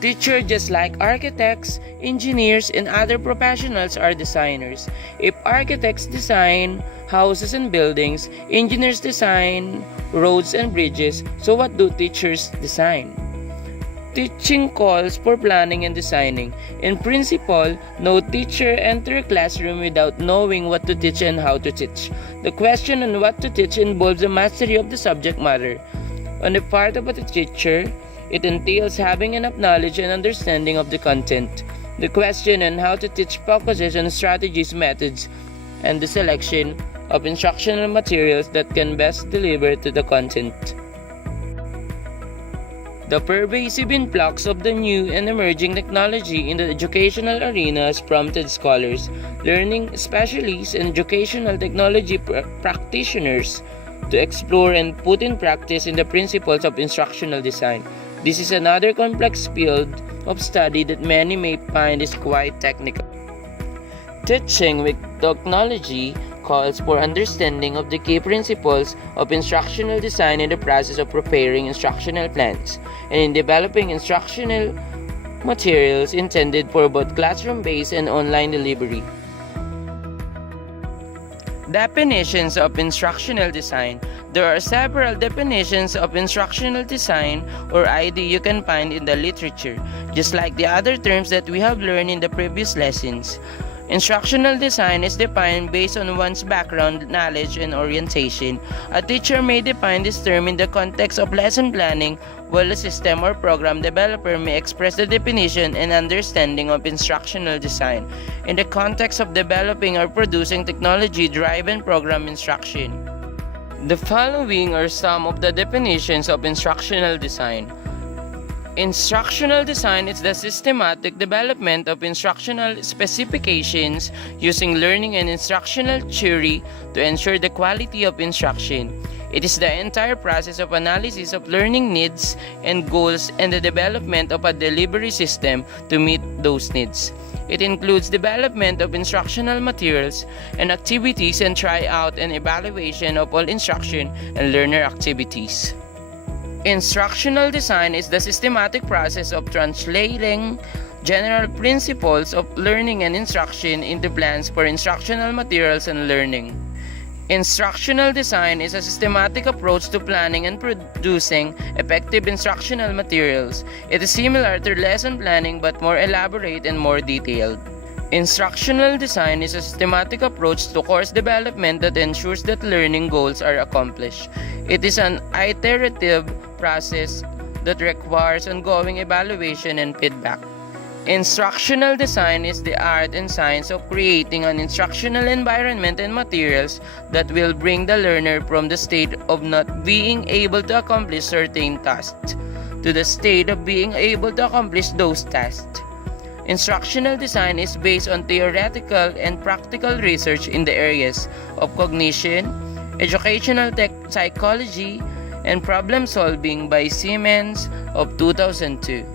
Teachers, just like architects, engineers, and other professionals, are designers. If architects design houses and buildings, engineers design roads and bridges, so what do teachers design? Teaching calls for planning and designing. In principle, no teacher enters a classroom without knowing what to teach and how to teach. The question on what to teach involves the mastery of the subject matter. On the part of a teacher, it entails having enough knowledge and understanding of the content. The question on how to teach focuses on strategies, methods, and the selection of instructional materials that can best deliver to the content. The pervasive influx of the new and emerging technology in the educational arena has prompted scholars, learning specialists, and educational technology practitioners to explore and put in practice in the principles of instructional design. This is another complex field of study that many may find is quite technical. Teaching with technology calls for understanding of the key principles of instructional design in the process of preparing instructional plans and in developing instructional materials intended for both classroom-based and online delivery. Definitions of instructional design. There are several definitions of instructional design or ID you can find in the literature, just like the other terms that we have learned in the previous lessons. Instructional design is defined based on one's background, knowledge, and orientation. A teacher may define this term in the context of lesson planning, while a system or program developer may express the definition and understanding of instructional design in the context of developing or producing technology-driven program instruction. The following are some of the definitions of instructional design. Instructional design is the systematic development of instructional specifications using learning and instructional theory to ensure the quality of instruction. It is the entire process of analysis of learning needs and goals and the development of a delivery system to meet those needs. It includes development of instructional materials and activities and tryout and evaluation of all instruction and learner activities. Instructional design is the systematic process of translating general principles of learning and instruction into plans for instructional materials and learning. Instructional design is a systematic approach to planning and producing effective instructional materials. It is similar to lesson planning but more elaborate and more detailed. Instructional design is a systematic approach to course development that ensures that learning goals are accomplished. It is an iterative process that requires ongoing evaluation and feedback. Instructional design is the art and science of creating an instructional environment and materials that will bring the learner from the state of not being able to accomplish certain tasks to the state of being able to accomplish those tasks. Instructional design is based on theoretical and practical research in the areas of cognition, educational psychology, and problem solving by Siemens of 2002.